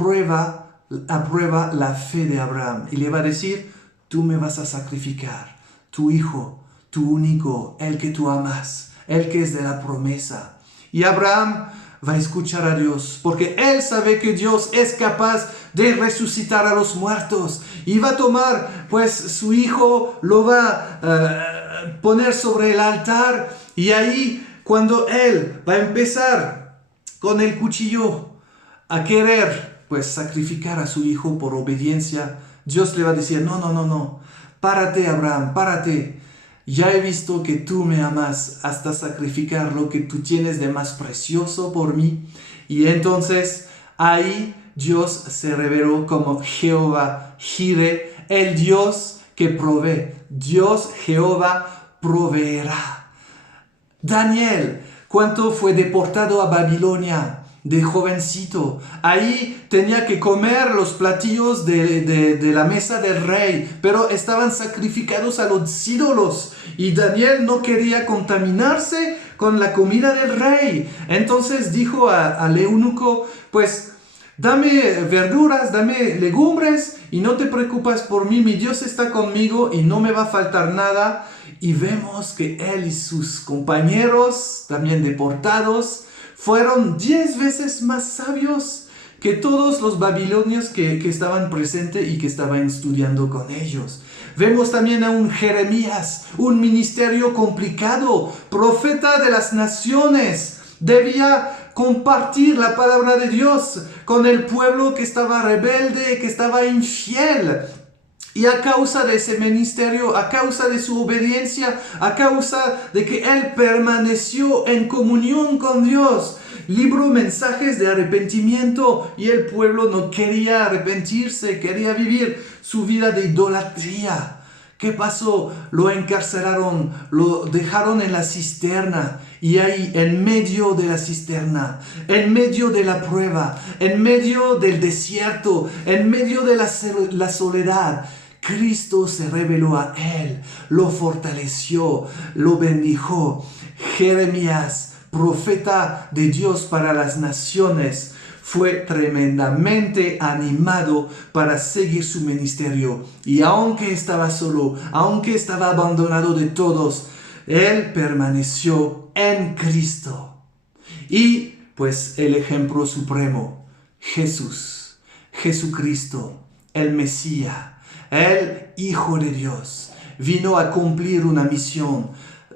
a prueba la fe de Abraham y le va a decir, tú me vas a sacrificar, tu hijo, tu único, el que tú amas, el que es de la promesa. Y Abraham va a escuchar a Dios, porque él sabe que Dios es capaz de resucitar a los muertos. Y va a tomar, pues, su hijo, lo va a poner sobre el altar. Y ahí, cuando él va a empezar con el cuchillo a querer, pues, sacrificar a su hijo por obediencia, Dios le va a decir, no, párate, Abraham, párate. Ya he visto que tú me amas hasta sacrificar lo que tú tienes de más precioso por mí. Y entonces ahí Dios se reveló como Jehová Jireh, el Dios que provee. Dios Jehová proveerá. Daniel, cuando fue deportado a Babilonia de jovencito, ahí tenía que comer los platillos de la mesa del rey, pero estaban sacrificados a los ídolos y Daniel no quería contaminarse con la comida del rey. Entonces dijo al eunuco, pues dame verduras, dame legumbres y no te preocupes por mí, mi Dios está conmigo y no me va a faltar nada. Y vemos que él y sus compañeros, también deportados, fueron 10 veces más sabios que todos los babilonios que estaban presentes y que estaban estudiando con ellos. Vemos también a un Jeremías, un ministerio complicado, profeta de las naciones. Debía compartir la palabra de Dios con el pueblo que estaba rebelde, que estaba infiel. Y a causa de ese ministerio, a causa de su obediencia, a causa de que él permaneció en comunión con Dios, libró mensajes de arrepentimiento y el pueblo no quería arrepentirse, quería vivir su vida de idolatría. ¿Qué pasó? Lo encarcelaron, lo dejaron en la cisterna y ahí en medio de la cisterna, en medio de la prueba, en medio del desierto, en medio de la soledad, Cristo se reveló a él, lo fortaleció, lo bendijo. Jeremías, profeta de Dios para las naciones, fue tremendamente animado para seguir su ministerio. Y aunque estaba solo, aunque estaba abandonado de todos, él permaneció en Cristo. Y pues el ejemplo supremo, Jesucristo, el Mesías, el Hijo de Dios, vino a cumplir una misión,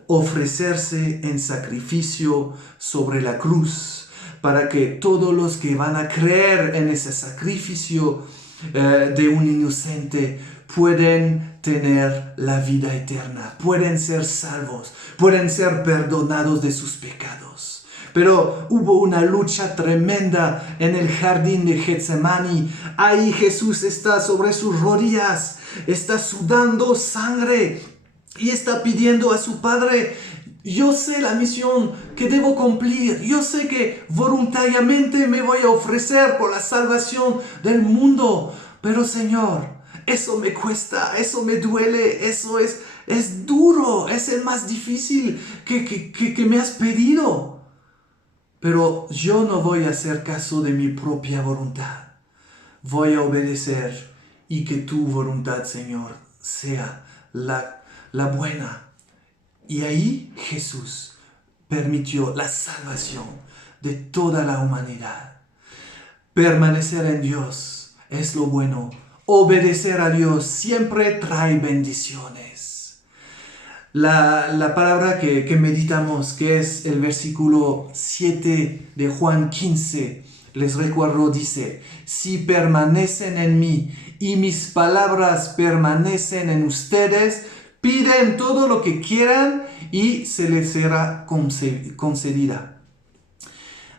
ofrecerse en sacrificio sobre la cruz, para que todos los que van a creer en ese sacrificio de un inocente pueden tener la vida eterna, pueden ser salvos, pueden ser perdonados de sus pecados. Pero hubo una lucha tremenda en el jardín de Getsemaní. Ahí Jesús está sobre sus rodillas, está sudando sangre y está pidiendo a su Padre: yo sé la misión que debo cumplir, yo sé que voluntariamente me voy a ofrecer por la salvación del mundo, pero Señor, eso me cuesta, eso me duele, eso es duro, es el más difícil que me has pedido. Pero yo no voy a hacer caso de mi propia voluntad. Voy a obedecer y que tu voluntad, Señor, sea la buena. Y ahí Jesús permitió la salvación de toda la humanidad. Permanecer en Dios es lo bueno. Obedecer a Dios siempre trae bendiciones. La palabra que meditamos, que es el versículo 7 de Juan 15, les recuerdo, dice: si permanecen en mí y mis palabras permanecen en ustedes, piden todo lo que quieran y se les será concedida.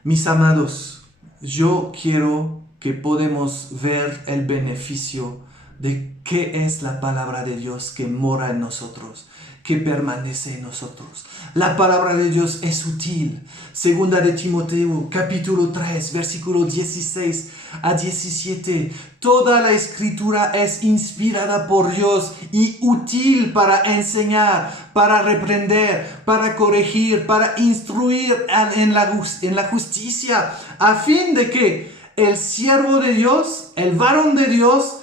Mis amados, yo quiero que podamos ver el beneficio de qué es la palabra de Dios que mora en nosotros, que permanece en nosotros. La palabra de Dios es útil. Segunda de Timoteo, capítulo 3, versículo 16 a 17. Toda la escritura es inspirada por Dios y útil para enseñar, para reprender, para corregir, para instruir en la justicia, a fin de que el siervo de Dios, el varón de Dios,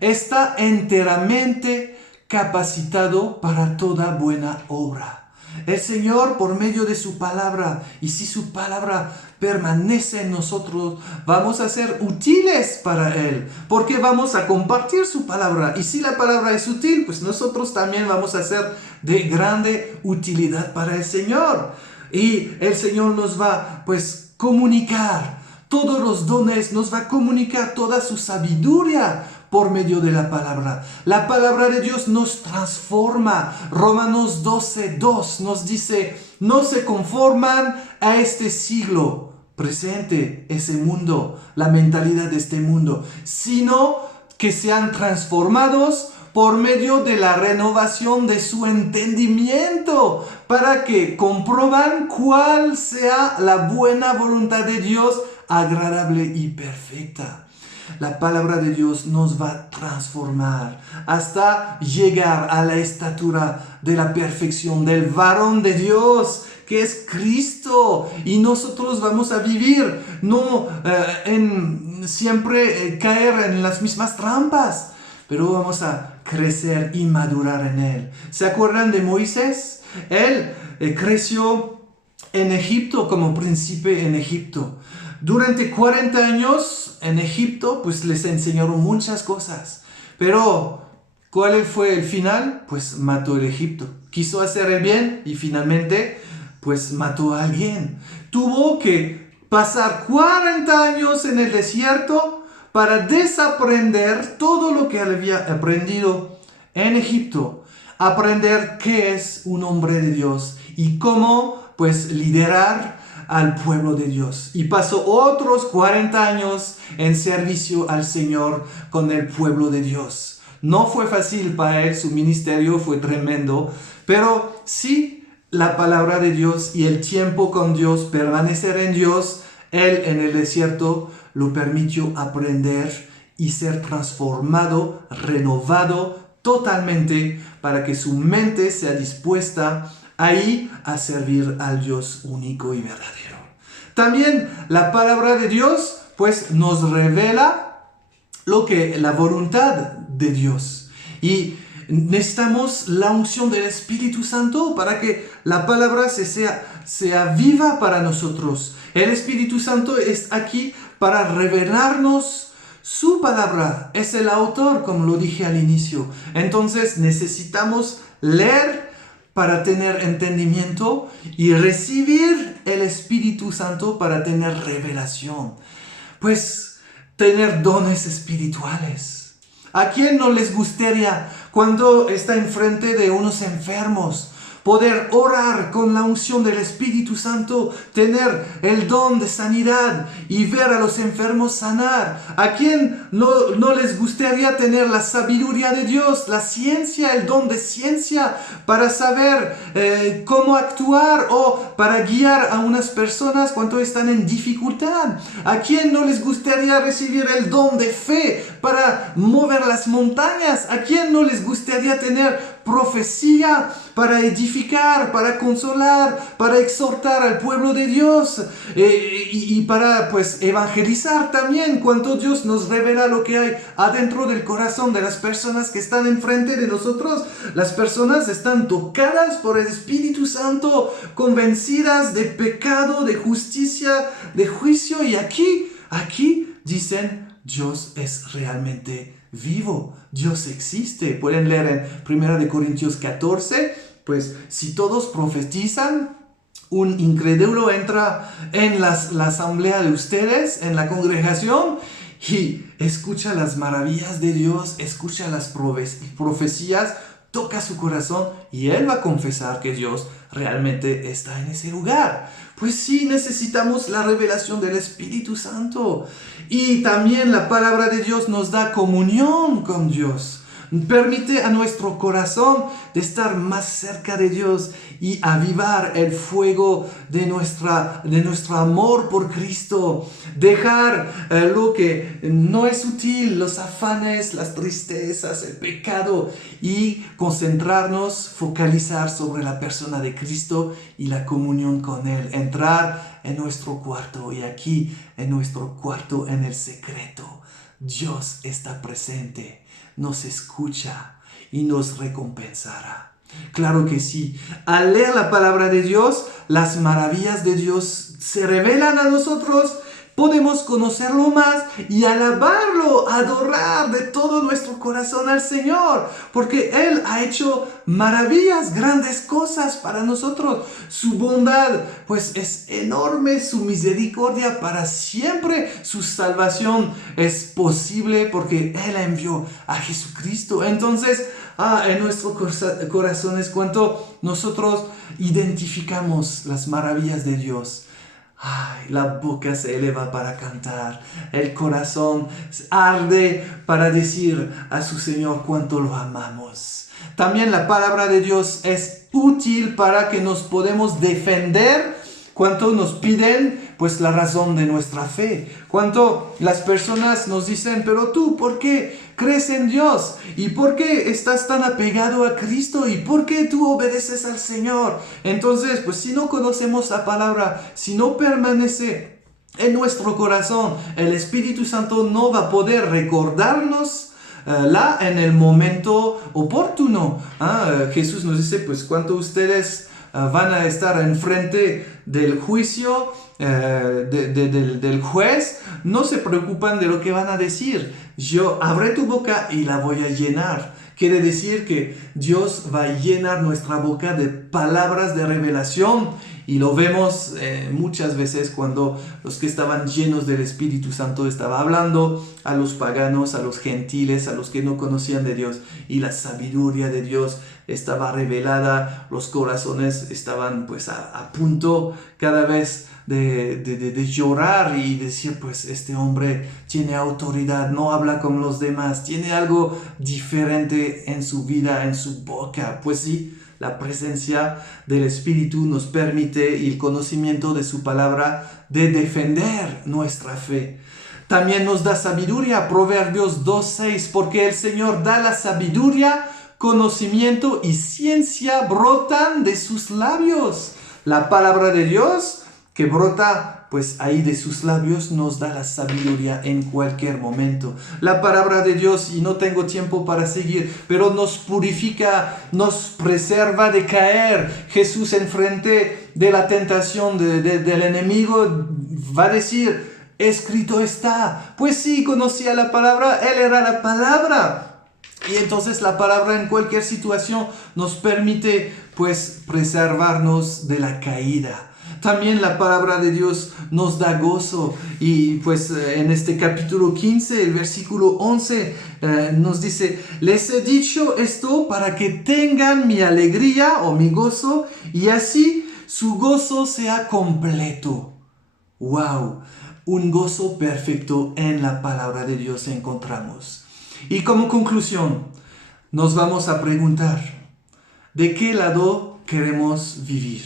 está enteramente capacitado para toda buena obra. El Señor, por medio de su palabra, y si su palabra permanece en nosotros, vamos a ser útiles para Él, porque vamos a compartir su palabra. Y si la palabra es útil, pues nosotros también vamos a ser de grande utilidad para el Señor. Y el Señor nos va, pues, comunicar todos los dones, nos va a comunicar toda su sabiduría por medio de la palabra. La palabra de Dios nos transforma. Romanos 12:2 nos dice: no se conforman a este siglo presente, ese mundo, la mentalidad de este mundo, sino que sean transformados por medio de la renovación de su entendimiento, para que comprueban cuál sea la buena voluntad de Dios, agradable y perfecta. La palabra de Dios nos va a transformar hasta llegar a la estatura de la perfección del varón de Dios, que es Cristo. Y nosotros vamos a vivir, no siempre caer en las mismas trampas, pero vamos a crecer y madurar en Él. ¿Se acuerdan de Moisés? Él creció en Egipto como príncipe en Egipto. Durante 40 años en Egipto, pues les enseñaron muchas cosas. Pero, ¿cuál fue el final? Pues mató el Egipto. Quiso hacer el bien y finalmente, pues mató a alguien. Tuvo que pasar 40 años en el desierto para desaprender todo lo que había aprendido en Egipto. Aprender qué es un hombre de Dios y cómo, pues, liderar al pueblo de Dios. Y pasó otros 40 años en servicio al Señor con el pueblo de Dios. No fue fácil para él, su ministerio fue tremendo, pero sí, la palabra de Dios y el tiempo con Dios, permanecer en Dios, él en el desierto lo permitió aprender y ser transformado, renovado totalmente, para que su mente sea dispuesta ahí a servir al Dios único y verdadero. También la palabra de Dios pues nos revela la voluntad de Dios. Y necesitamos la unción del Espíritu Santo para que la palabra sea viva para nosotros. El Espíritu Santo es aquí para revelarnos su palabra. Es el autor, como lo dije al inicio. Entonces necesitamos leer para tener entendimiento y recibir el Espíritu Santo para tener revelación. Pues tener dones espirituales. ¿A quién no les gustaría, cuando está enfrente de unos enfermos, poder orar con la unción del Espíritu Santo, tener el don de sanidad y ver a los enfermos sanar? ¿A quién no les gustaría tener la sabiduría de Dios, la ciencia, el don de ciencia para saber cómo actuar o para guiar a unas personas cuando están en dificultad? ¿A quién no les gustaría recibir el don de fe para mover las montañas? ¿A quién no les gustaría tener profecía para edificar, para consolar, para exhortar al pueblo de Dios y para pues evangelizar también cuando Dios nos revela lo que hay adentro del corazón de las personas que están enfrente de nosotros. Las personas están tocadas por el Espíritu Santo, convencidas de pecado, de justicia, de juicio, y aquí dicen, Dios es realmente vivo, Dios existe. Pueden leer en 1 Corintios 14, pues si todos profetizan, un incrédulo entra en la asamblea de ustedes, en la congregación, y escucha las maravillas de Dios, escucha las profecías, toca su corazón y él va a confesar que Dios realmente está en ese lugar. Pues sí, necesitamos la revelación del Espíritu Santo. Y también la palabra de Dios nos da comunión con Dios. Permite a nuestro corazón de estar más cerca de Dios y avivar el fuego de nuestro amor por Cristo. Dejar lo que no es útil, los afanes, las tristezas, el pecado, y concentrarnos, focalizar sobre la persona de Cristo y la comunión con Él. Entrar en nuestro cuarto, y aquí en nuestro cuarto, en el secreto, Dios está presente. Nos escucha y nos recompensará. Claro que sí. Al leer la palabra de Dios, las maravillas de Dios se revelan a nosotros. Podemos conocerlo más y alabarlo, adorar de todo nuestro corazón al Señor, porque Él ha hecho maravillas, grandes cosas para nosotros. Su bondad, pues, es enorme, su misericordia para siempre, su salvación es posible porque Él envió a Jesucristo. Entonces, en nuestros corazones, cuando nosotros identificamos las maravillas de Dios, la boca se eleva para cantar, el corazón arde para decir a su Señor cuánto lo amamos. También la palabra de Dios es útil para que nos podamos defender cuando nos piden pues la razón de nuestra fe. Cuando las personas nos dicen, pero tú, ¿por qué crees en Dios? ¿Y por qué estás tan apegado a Cristo? ¿Y por qué tú obedeces al Señor? Entonces, pues si no conocemos la palabra, si no permanece en nuestro corazón, el Espíritu Santo no va a poder recordarnos en el momento oportuno. Jesús nos dice, pues cuando ustedes van a estar enfrente del juicio del juez, no se preocupan de lo que van a decir. Yo abriré tu boca y la voy a llenar. Quiere decir que Dios va a llenar nuestra boca de palabras de revelación, y lo vemos muchas veces cuando los que estaban llenos del Espíritu Santo estaban hablando a los paganos, a los gentiles, a los que no conocían de Dios, y la sabiduría de Dios estaba revelada, los corazones estaban pues a punto cada vez de llorar y decir, pues este hombre tiene autoridad, no habla como los demás, tiene algo diferente en su vida, en su boca. Pues sí, la presencia del Espíritu nos permite, y el conocimiento de su palabra, de defender nuestra fe. También nos da sabiduría, Proverbios 2:6, porque el Señor da la sabiduría, conocimiento y ciencia brotan de sus labios. La palabra de Dios que brota pues ahí de sus labios nos da la sabiduría en cualquier momento. La palabra de Dios, y no tengo tiempo para seguir, pero nos purifica, nos preserva de caer. Jesús, enfrente de la tentación del enemigo, va a decir, escrito está. Pues sí, conocía la palabra, Él era la palabra. Y entonces la palabra en cualquier situación nos permite pues preservarnos de la caída. También la palabra de Dios nos da gozo, y pues en este capítulo 15, el versículo 11 nos dice, les he dicho esto para que tengan mi alegría o mi gozo, y así su gozo sea completo. ¡Wow! Un gozo perfecto en la palabra de Dios encontramos. Y como conclusión, nos vamos a preguntar, ¿de qué lado queremos vivir?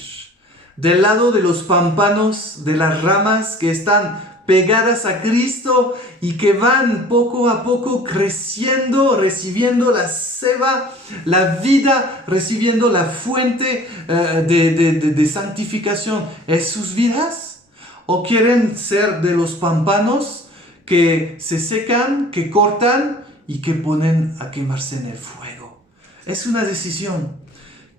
¿Del lado de los pámpanos, de las ramas que están pegadas a Cristo y que van poco a poco creciendo, recibiendo la ceba, la vida, recibiendo la fuente de santificación en sus vidas? ¿O quieren ser de los pámpanos que se secan, que cortan y que ponen a quemarse en el fuego? Es una decisión.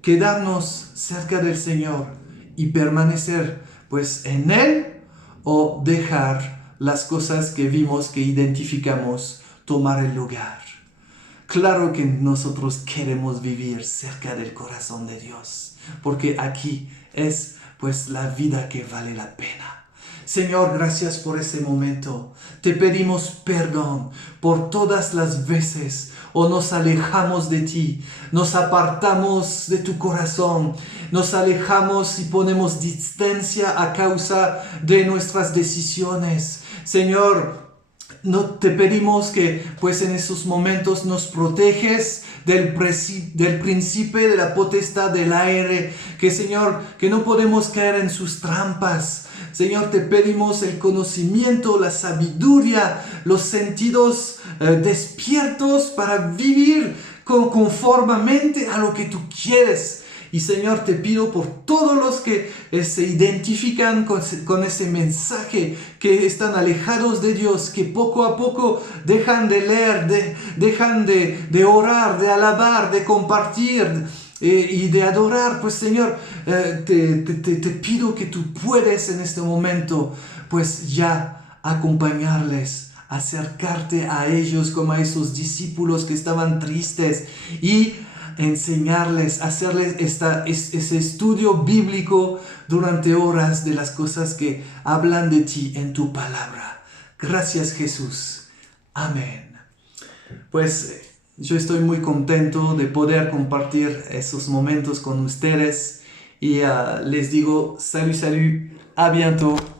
Quedarnos cerca del Señor y permanecer pues en Él, o dejar las cosas que vimos, que identificamos, tomar el lugar. Claro que nosotros queremos vivir cerca del corazón de Dios, porque aquí es pues la vida que vale la pena. Señor, gracias por ese momento. Te pedimos perdón por todas las veces nos alejamos de ti, nos apartamos de tu corazón, nos alejamos y ponemos distancia a causa de nuestras decisiones. Señor, no te pedimos que pues en esos momentos nos proteges del príncipe de la potestad del aire, que Señor, que no podemos caer en sus trampas. Señor, te pedimos el conocimiento, la sabiduría, los sentidos despiertos para vivir conformemente a lo que tú quieres. Y Señor, te pido por todos los que se identifican con ese mensaje, que están alejados de Dios, que poco a poco dejan de leer, dejan de orar, de alabar, de compartir y de adorar. Pues Señor, te pido que tú puedes en este momento pues ya acompañarles, acercarte a ellos como a esos discípulos que estaban tristes y enseñarles, hacerles ese estudio bíblico durante horas de las cosas que hablan de ti en tu palabra. Gracias, Jesús. Amén. Pues yo estoy muy contento de poder compartir esos momentos con ustedes y les digo salut, à bientôt.